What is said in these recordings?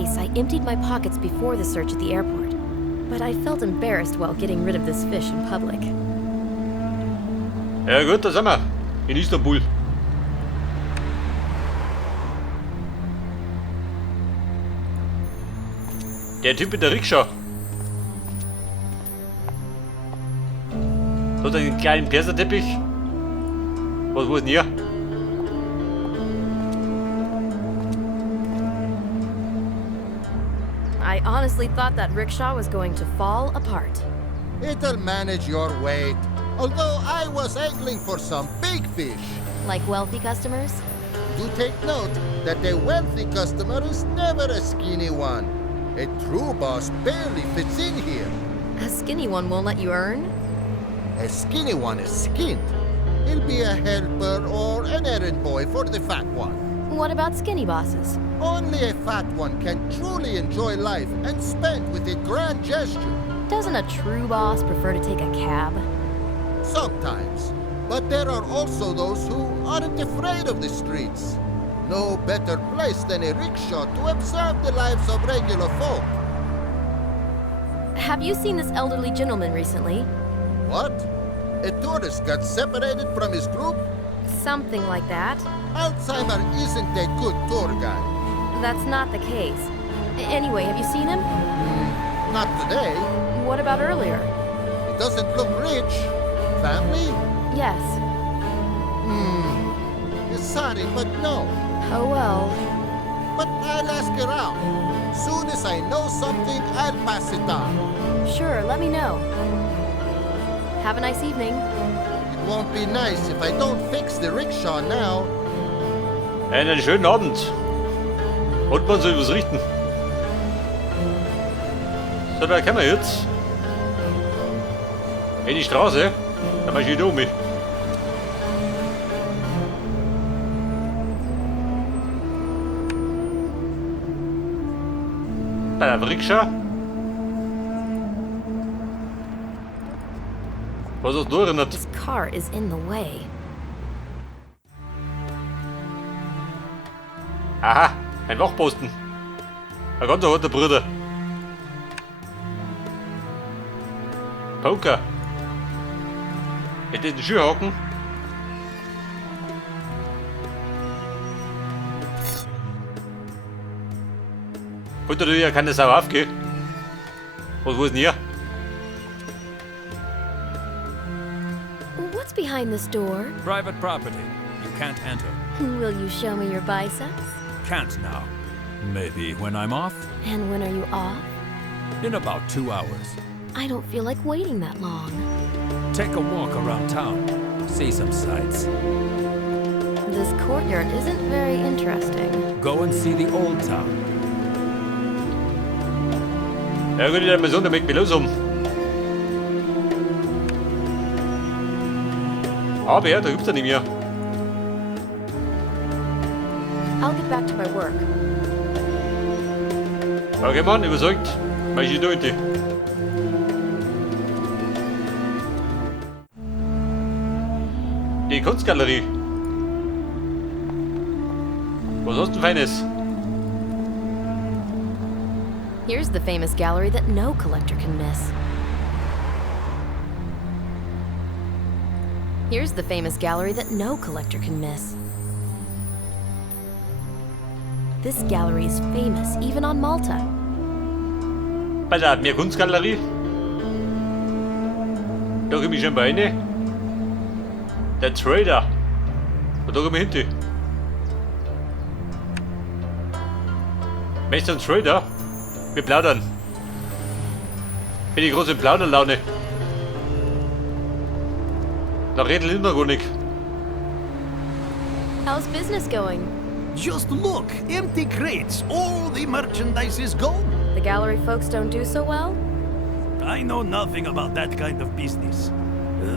case, I emptied my pockets before the search at the airport. But I felt embarrassed while getting rid of this fish in public. Ja gut, da sind wir. In Istanbul. Der Typ mit der Rikscha. Hat einen kleinen Perserteppich. Was ist denn hier? I honestly thought that rickshaw was going to fall apart. It'll manage your weight. Although I was angling for some big fish. Like wealthy customers? Do take note that a wealthy customer is never a skinny one. A true boss barely fits in here. A skinny one won't let you earn? A skinny one is skinned. He'll be a helper or an errand boy for the fat one. What about skinny bosses? Only a fat one can truly enjoy life and spend with a grand gesture. Doesn't a true boss prefer to take a cab? Sometimes. But there are also those who aren't afraid of the streets. No better place than a rickshaw to observe the lives of regular folk. Have you seen this elderly gentleman recently? What? A tourist got separated from his group? Something like that. Alzheimer isn't a good tour guide. That's not the case. Anyway, have you seen him? Not today. What about earlier? He doesn't look rich. Family? Yes. Sorry, but no. Oh well. But I'll ask around. Soon as I know something, I'll pass it on. Sure, let me know. Have a nice evening. It won't be nice if I don't fix the rickshaw now. Einen schönen Abend. Und man soll was richten. So, da können wir jetzt. In die Straße. Da mach ich wieder um mich. Bei der Rikscha. Was ist da drin? This car is in the way. Aha, ein Wachposten. Ein ganz harter Bruder. Poker. Hätte ich den Schuhhaken? Unter dir kann das auch aufgehen. Was ist denn hier? What's behind this door? Private property. You can't enter. Will you show me your biceps? Can't now. Maybe when I'm off? And when are you off? In about 2 hours. I don't feel like waiting that long. Take a walk around town. See some sights. This courtyard isn't very interesting. Go and see the old town. Ja gut, ich mal so, damit mich los um. Aber ja, da gibt's ja nicht mehr. I'll get back to my work. Okay, Mann, überzeugt. Mach ich durch. Die Kunstgalerie. Was hast du Feines? Here's the famous gallery that no collector can miss. Here's the famous gallery that no collector can miss. This gallery is famous even on Malta. Bei der Mehr Kunstgalerie. Da komme ich schon bei rein. Der Trader. Und da komme ich hinten. Meister und Trader? Wir plaudern. Bin die große Plauderlaune. Da redet immer gar nicht. How's business going? Just look, empty crates. All the merchandise is gone. The gallery folks don't do so well? I know nothing about that kind of business.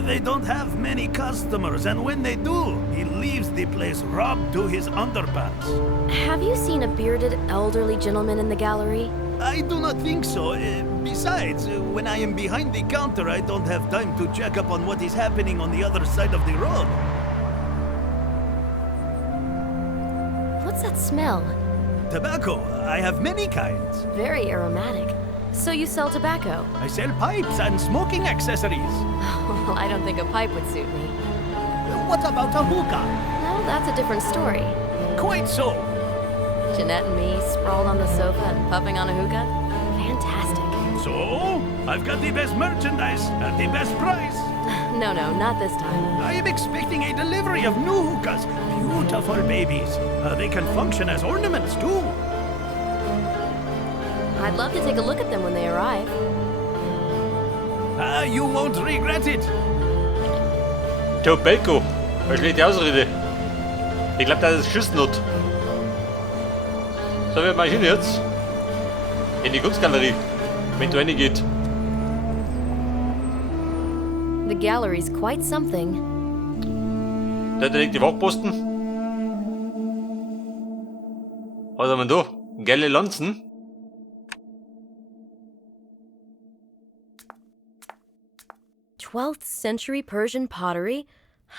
They don't have many customers, and when they do, he leaves the place robbed to his underpants. Have you seen a bearded elderly gentleman in the gallery? I do not think so. Besides, when I am behind the counter, I don't have time to check up on what is happening on the other side of the road. What's that smell? Tobacco. I have many kinds. Very aromatic. So you sell tobacco? I sell pipes and smoking accessories. Well, I don't think a pipe would suit me. What about a hookah? Well, that's a different story. Quite so. Jeanette and me sprawled on the sofa and puffing on a hookah? Fantastic. So, I've got the best merchandise at the best price. No, not this time. I am expecting a delivery of new hookahs. Beautiful babies. They can function as ornaments too. I'd love to take a look at them when they arrive. You won't regret it. Tobacco. Was schlägt die Ausrede? Ich glaube, das ist Schüssennot. So, wir machen jetzt in die Kunstgalerie, wenn du reingeht. The gallery's quite something. Da liegt die Wachposten. Was haben wir da? Geile Lanzen. '12th century Persian pottery?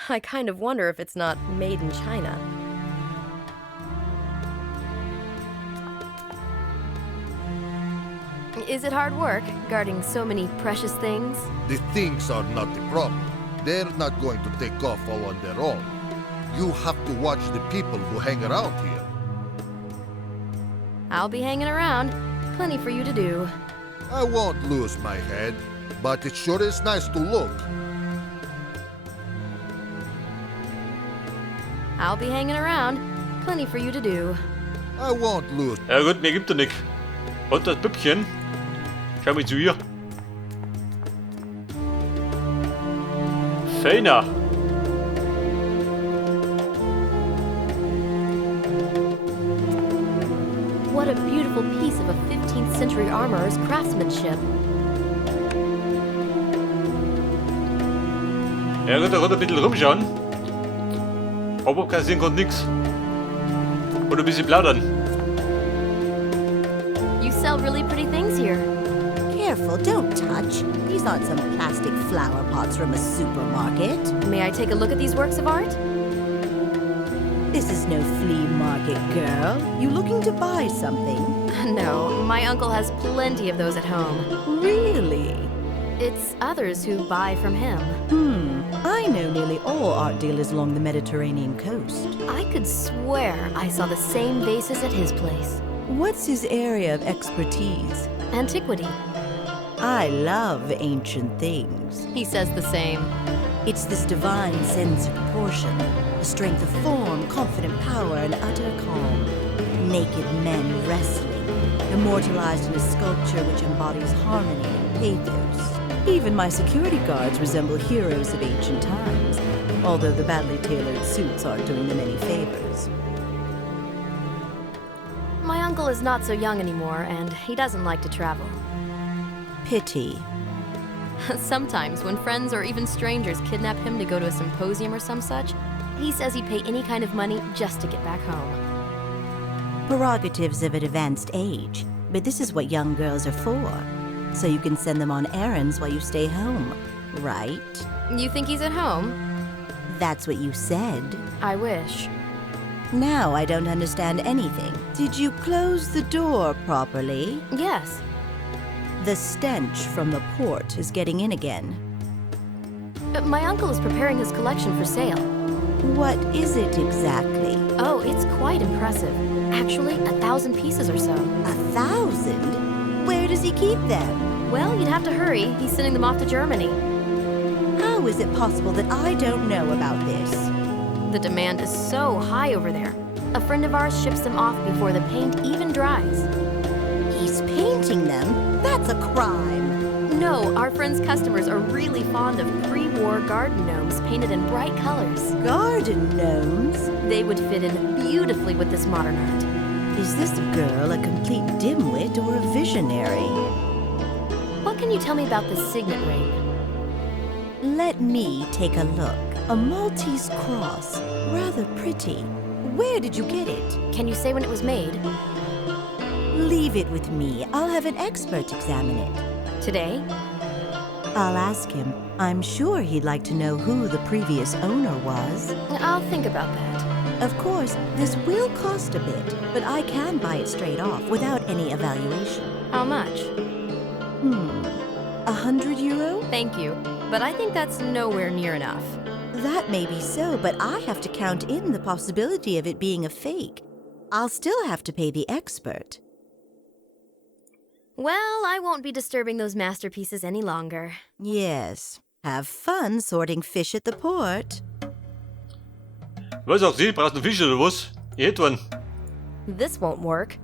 I kind of wonder if it's not made in China. Is it hard work, guarding so many precious things? The things are not the problem. They're not going to take off all on their own. You have to watch the people who hang around here. I'll be hanging around. Plenty for you to do. I won't lose my head, but it sure is nice to look. I'll be hanging around. Plenty for you to do. I won't lose. Ja gut, mir gibt er nix. Und das Püppchen. Schau mal zu ihr. Feiner. What a beautiful piece of a 15th century armorer's craftsmanship. Ja gut, da kann ein bisschen rumschauen. Aber kassieren kann nix. Und ein bisschen plaudern. You sell really pretty things here. Careful, don't touch. These aren't some plastic flower pots from a supermarket. May I take a look at these works of art? This is no flea market, girl. You looking to buy something? No, my uncle has plenty of those at home. Really? It's others who buy from him. I know nearly all art dealers along the Mediterranean coast. I could swear I saw the same vases at his place. What's his area of expertise? Antiquity. I love ancient things. He says the same. It's this divine sense of proportion, a strength of form, confident power, and utter calm. Naked men wrestling, immortalized in a sculpture which embodies harmony and pathos. Even my security guards resemble heroes of ancient times, although the badly tailored suits aren't doing them any favors. My uncle is not so young anymore, and he doesn't like to travel. Pity. Sometimes, when friends or even strangers kidnap him to go to a symposium or some such, he says he'd pay any kind of money just to get back home. Prerogatives of an advanced age, but this is what young girls are for. So you can send them on errands while you stay home, right? You think he's at home? That's what you said. I wish. Now I don't understand anything. Did you close the door properly? Yes. The stench from the port is getting in again. My uncle is preparing his collection for sale. What is it exactly? Oh, it's quite impressive. Actually, 1,000 pieces or so. 1,000? Where does he keep them? Well, you'd have to hurry. He's sending them off to Germany. How is it possible that I don't know about this? The demand is so high over there. A friend of ours ships them off before the paint even dries. He's painting them? That's a crime. No, our friend's customers are really fond of pre-war garden gnomes painted in bright colors. Garden gnomes? They would fit in beautifully with this modern art. Is this girl a complete dimwit or a visionary? What can you tell me about this signet ring? Let me take a look. A Maltese cross. Rather pretty. Where did you get it? Can you say when it was made? Leave it with me. I'll have an expert examine it. Today? I'll ask him. I'm sure he'd like to know who the previous owner was. I'll think about that. Of course, this will cost a bit, but I can buy it straight off without any evaluation. How much? 100 euro? Thank you, but I think that's nowhere near enough. That may be so, but I have to count in the possibility of it being a fake. I'll still have to pay the expert. Well, I won't be disturbing those masterpieces any longer. Yes. Have fun sorting fish at the port. Was auch sie? Brauchst du einen Fisch oder was? Ich hätte einen. This won't work.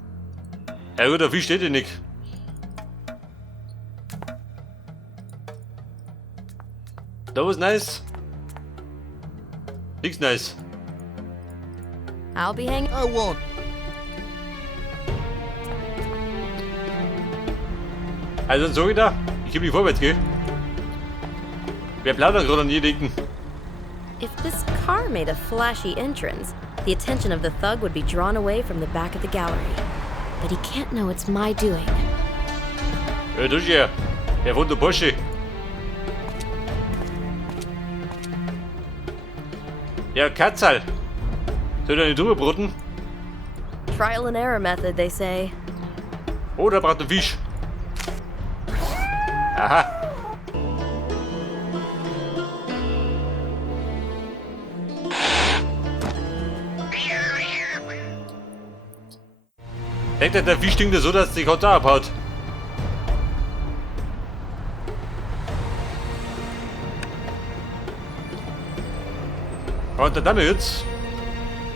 Ja gut, der Fisch steht ja nicht. Da was nice. Nix nice. I'll be hanging. I won't. Also dann sag ich da, ich geb nicht vorwärts, gell? Wer plaudert gerade an jedem Ecken? If this car made a flashy entrance, the attention of the thug would be drawn away from the back of the gallery. But he can't know it's my doing. Ja, das ist er. Der von der Porsche. Ja, Katzal. Soll er nicht drüberbroten? Trial and error method, they say. Oh, der braucht einen Fisch. Aha. Denkt der Fisch stinkt so, dass die Kotte abhaut. Und dann jetzt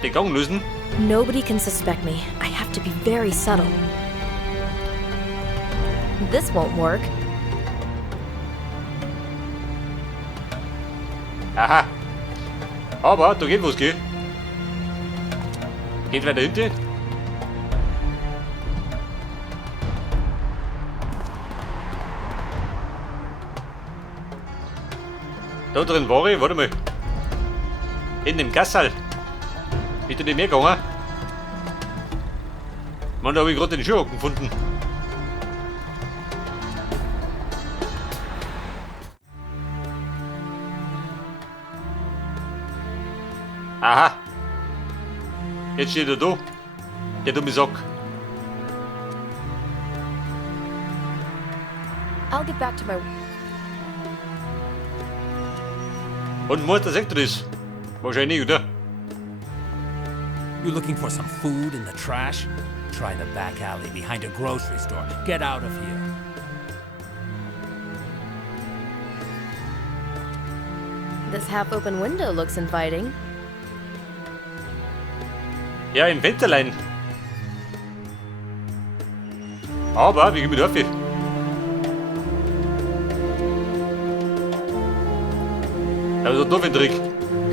den Gang lösen. Nobody can suspect me. I have to be very subtle. This won't work. Aha. Aber da geht was, gell? Geht weiter hinten. Da drin war ich, warte mal. In dem Gassal. Bitte nicht mehr gegangen. Mann, da habe ich gerade den Schuhhaken gefunden. Aha. Jetzt steht er da. Der dumme Sack. I'll get back to my... Und meint, der sagt das. Wahrscheinlich, oder? You looking for some food in the trash? Try the back alley behind a grocery store. Get out of here. This half-open window looks inviting. Ja, im Fensterlein. Aber, wie gehen wir da auf? Also, doof ein Trick.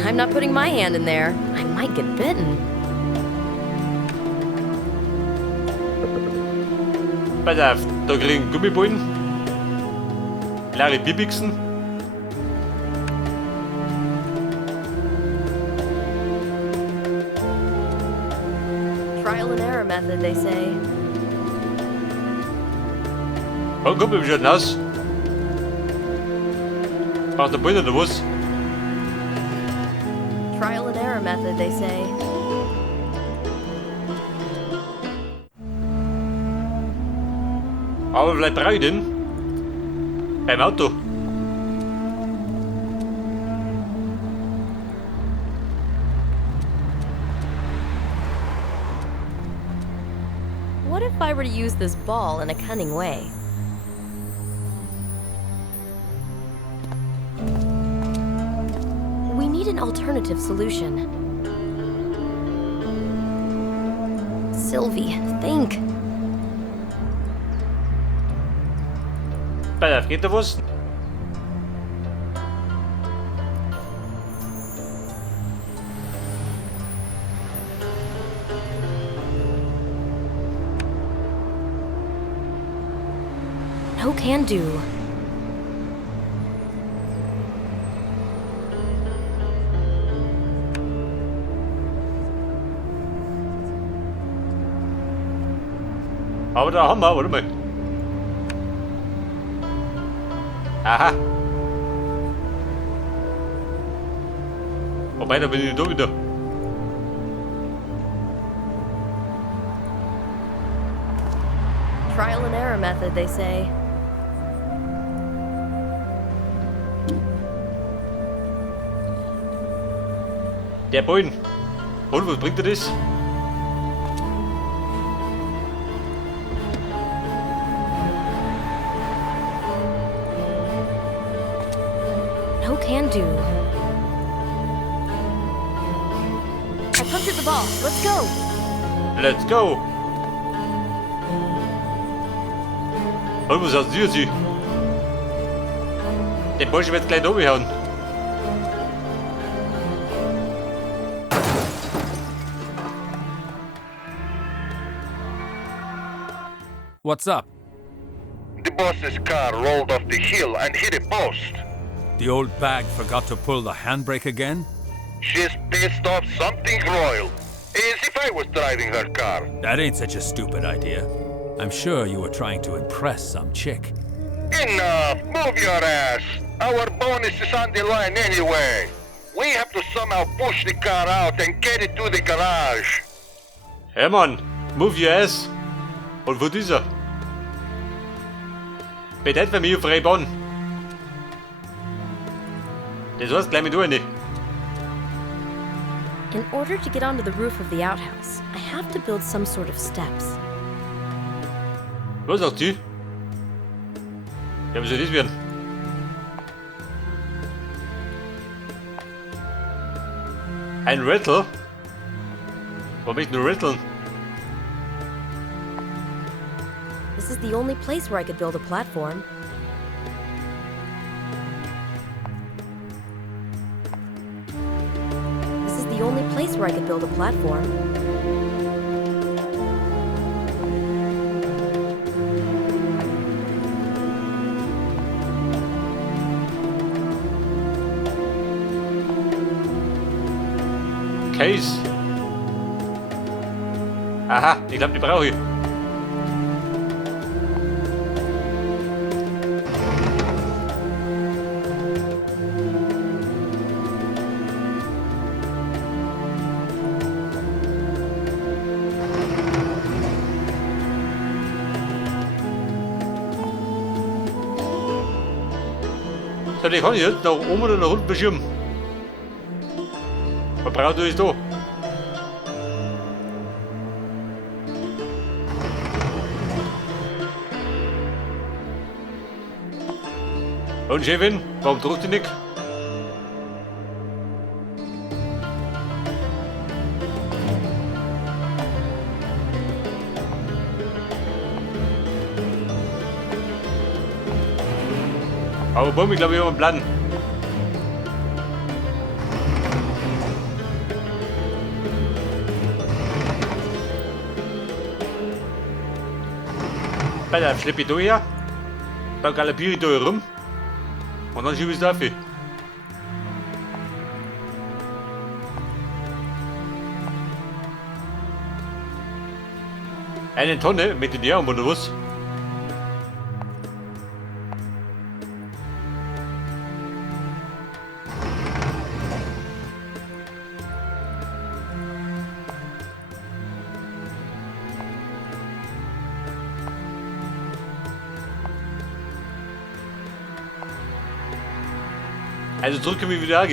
I'm not putting my hand in there. I might get bitten. Pass auf, da kriegen Gummiballen. Klare Bibixen. Trial and error method, they say. Oh, guck mal, wie schaut denn aus? Braucht der Ball oder was? Trial and error method, they say. Aber vielleicht brauche ich den. Beim Auto. What if I were to use this ball in a cunning way? We need an alternative solution. Sylvie, think. Pass auf, geht da was? No can do. Aber da haben wir, warte mal. Aha. Wobei, da bin ich da wieder. Trial and error method, they say. Der Boden. Und was bringt dir das? No can do. I punctured the ball. Let's go. Let's go! Und was hast du jetzt? Der Bursche wird gleich umhauen. What's up? The boss's car rolled off the hill and hit a post. The old bag forgot to pull the handbrake again? She's pissed off something royal. As if I was driving her car. That ain't such a stupid idea. I'm sure you were trying to impress some chick. Enough! Move your ass! Our bonus is on the line anyway. We have to somehow push the car out and get it to the garage. Hey Mann, move your ass. Und wo ist er? Bedeutet für mich auf Reibahn. Das heißt gleich mit rein. In order to get onto the roof of the outhouse, I have to build some sort of steps. Was sagt sie? Ja, wie soll das werden? Ein Rattle? Warum nicht nur Ratteln? This is the only place where I could build a platform. This is the only place where I could build a platform. Case. Aha, ich glaube, die brauche ich. So, die kann ich jetzt nach oben oder nach unten beschieben. Was braucht ihr da? Und Chefin, warum drückt ihr nicht? Aber Baum, ich glaube, wir haben einen Plan. Dann schleppe ich da her, dann galoppiere ich da herum und dann schiebe ich es dafür. Eine Tonne mit den Jahren oder was? Also drücke mich wieder an.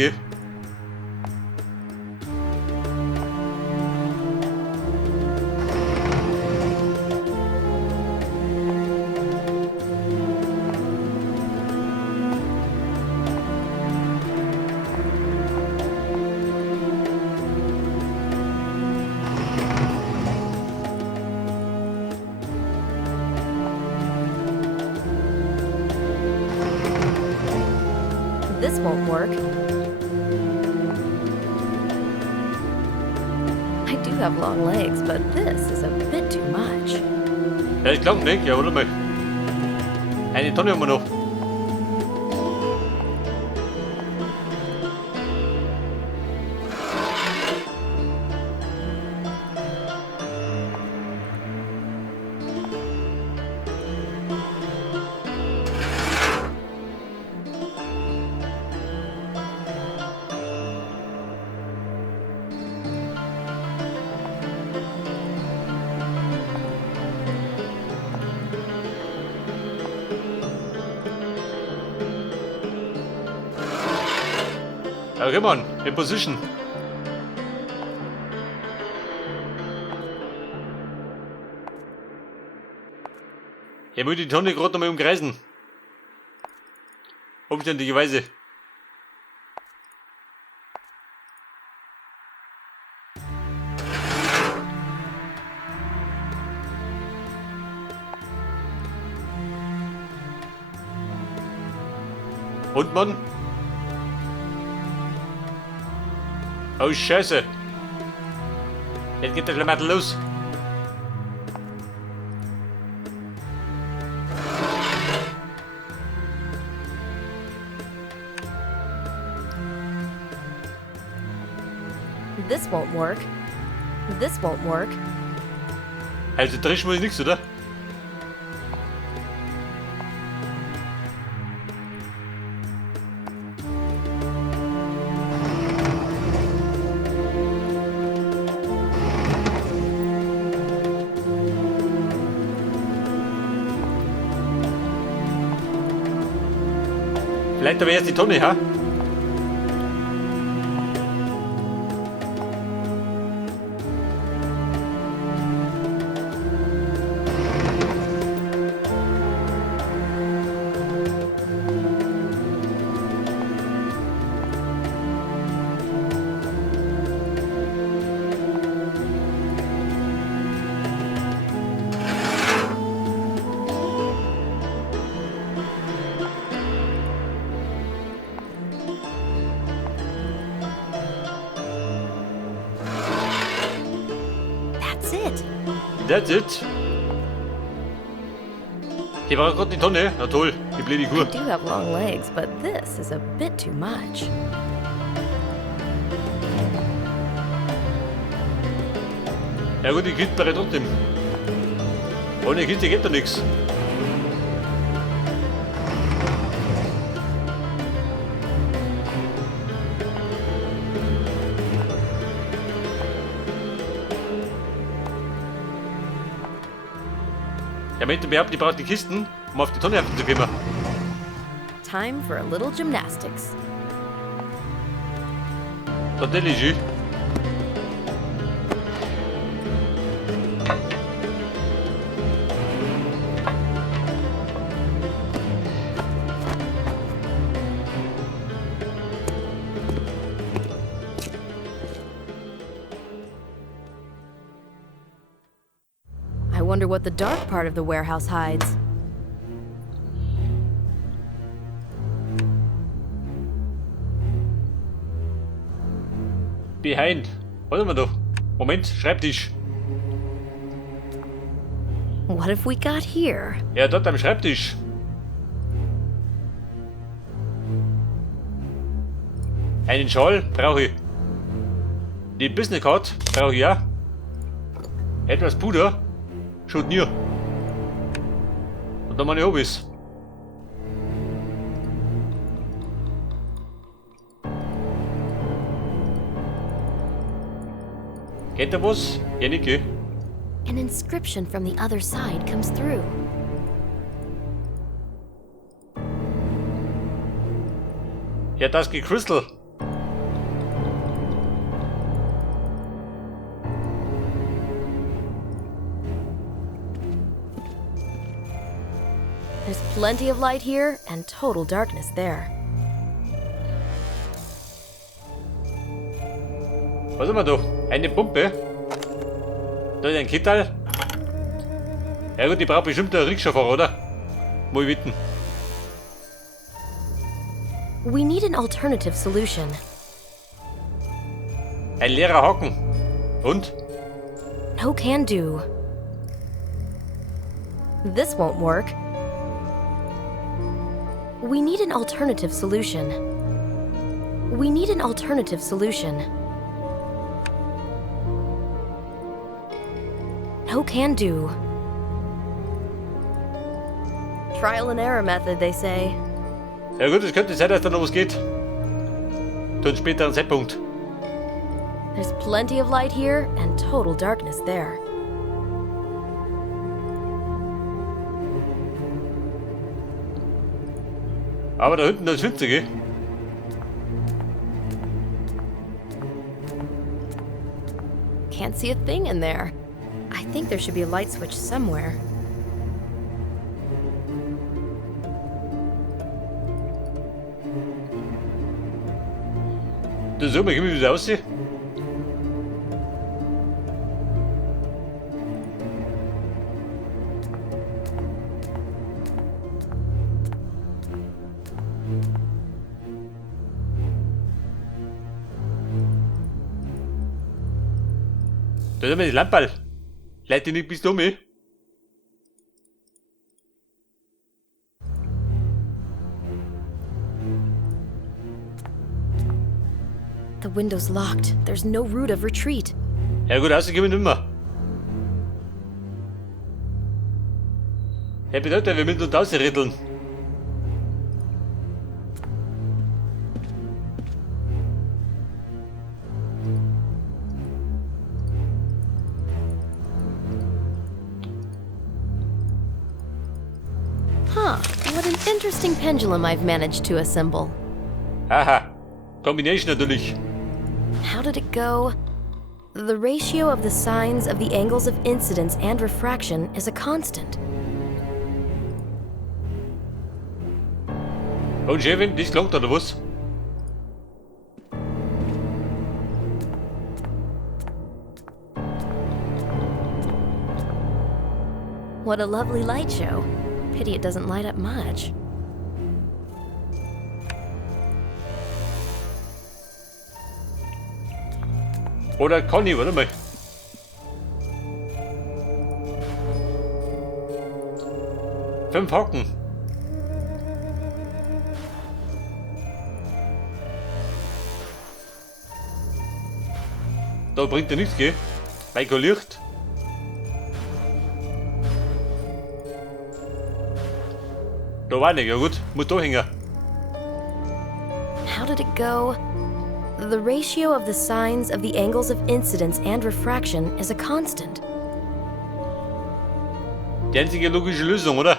This won't work. I do have long legs, but this is a bit too much. Ja, ich glaube nicht, ja, oder mal. Eine Tonne haben wir noch. Ja, come on, in position. Ich muss die Tonne gerade nochmal umkreisen. Umständlicherweise. Und Mann? Oh Scheiße. Jetzt geht der Schlemmerl los. This won't work. This won't work. Also dreschen wir nichts, oder? Vielleicht aber erst die Tonne, ha? That's it. That's it. Hier war gerade die Tonne. Na toll, die blöde Kuh. I do have long legs, but this is a bit too much. Ja gut, die Kiste wäre trotzdem. Ohne Kiste geht da nichts. Ja, meinte behauptet, die braucht die Kisten, um auf die Tonne zu kommen. Time for a little gymnastics. Tatsächlich. I wonder what the dark part of the warehouse hides. Behind. Warte mal doch. Moment, Schreibtisch. What have we got here? Ja, dort am Schreibtisch. Einen Schal brauche ich. Die Business Card brauche ich ja. Etwas Puder. Schaut nie. Und dann meine Hobbys. Geht da was? Ja, nicht, gell? An inscription from the other side comes through. Ja, das geht Crystal. There's plenty of light here and total darkness there. Was haben wir da? Eine Pumpe. Da ist ein Kittel. Ja gut, die braucht bestimmt der Rikscha-Fahrer, oder? Mal wetten. We need an alternative solution. Ein leerer Haken. Und? No can do. This won't work. We need an alternative solution. We need an alternative solution. No can do. Trial and error method, they say. Ja gut, es könnte sein, dass da noch was geht. Zu einem späteren Zeitpunkt. There's plenty of light here and total darkness there. Aber da hinten ist Winzige. can't see a thing in there. I think there should be a light switch somewhere. Das so, mal gehen wir wieder aussehen. Da sind wir die Lampe. Leute nicht bis dumm. The window's locked. There's no route of retreat. Ja gut, außen gehen wir nicht mehr. Ja, bedeutet, wir müssen uns rausretteln. Huh, what an interesting pendulum I've managed to assemble. Haha, Combination natürlich. How did it go? The ratio of the sines of the angles of incidence and refraction is a constant. Und Chefin, das klingt oder was? What a lovely light show. Pity it doesn't light up much. Oder Conny, warte mal. Fünf Hocken. Da bringt er nichts, gell? Michael Licht. Da war nicht, ja gut. Muss da hängen. How did it go? The ratio of the sines of the angles of incidence and refraction is a constant. Die einzige logische Lösung, oder?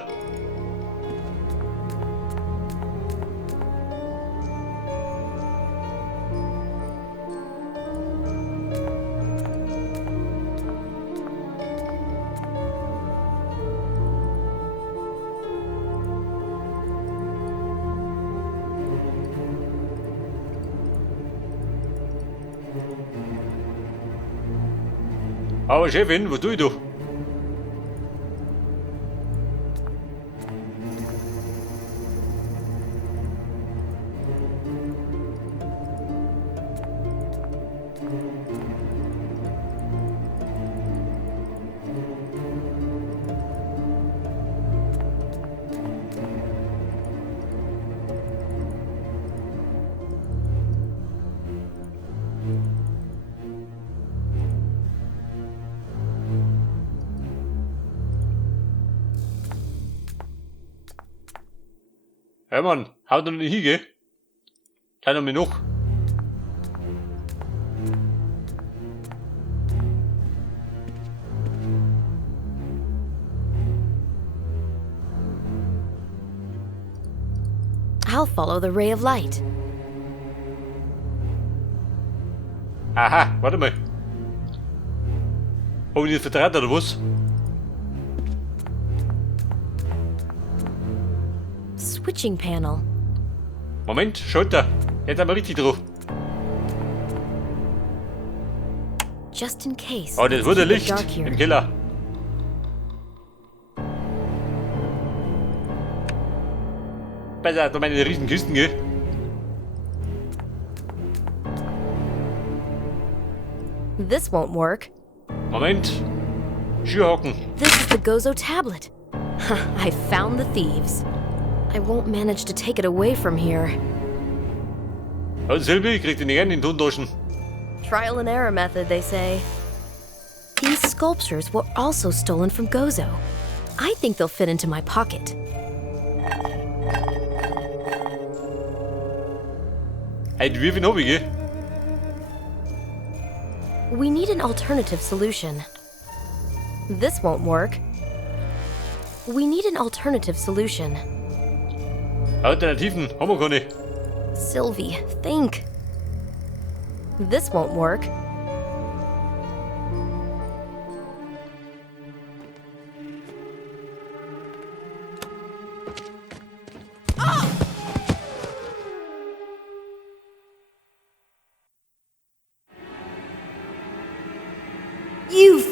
Aber Chefin, was tue ich da? Ja Mann, haut doch nicht hin, gell? Keiner mehr noch. I'll follow the ray of light. Aha, warte mal. Hab ich nicht vertraut oder was? Switching panel. Moment, Schalter. Jetzt haben wir richtig drauf. Just in case. Oh, das wurde It's Licht dark here. im Keller. Besser als meine riesen Kisten, gell? This won't work. Moment. Schürhocken. This is the Gozo tablet. I found the thieves. I won't manage to take it away from here. Und Silvi kriegt ihn gerne in den Taschen. Trial and error method, they say. These sculptures were also stolen from Gozo. I think they'll fit into my pocket. Hey, wie viel hab ich, gell? We need an alternative solution. This won't work. We need an alternative solution. Alternativen haben wir keine. Sylvie, think. This won't work.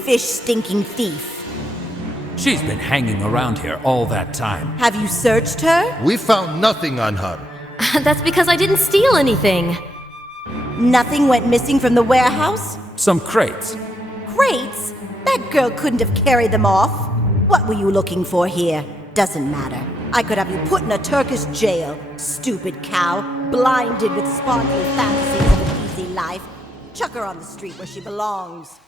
fish-stinking thief. She's been hanging around here all that time. Have you searched her? We found nothing on her. That's because I didn't steal anything. Nothing went missing from the warehouse? Some crates. Crates? That girl couldn't have carried them off. What were you looking for here? Doesn't matter. I could have you put in a Turkish jail, stupid cow, blinded with sparkly fantasies of an easy life. Chuck her on the street where she belongs.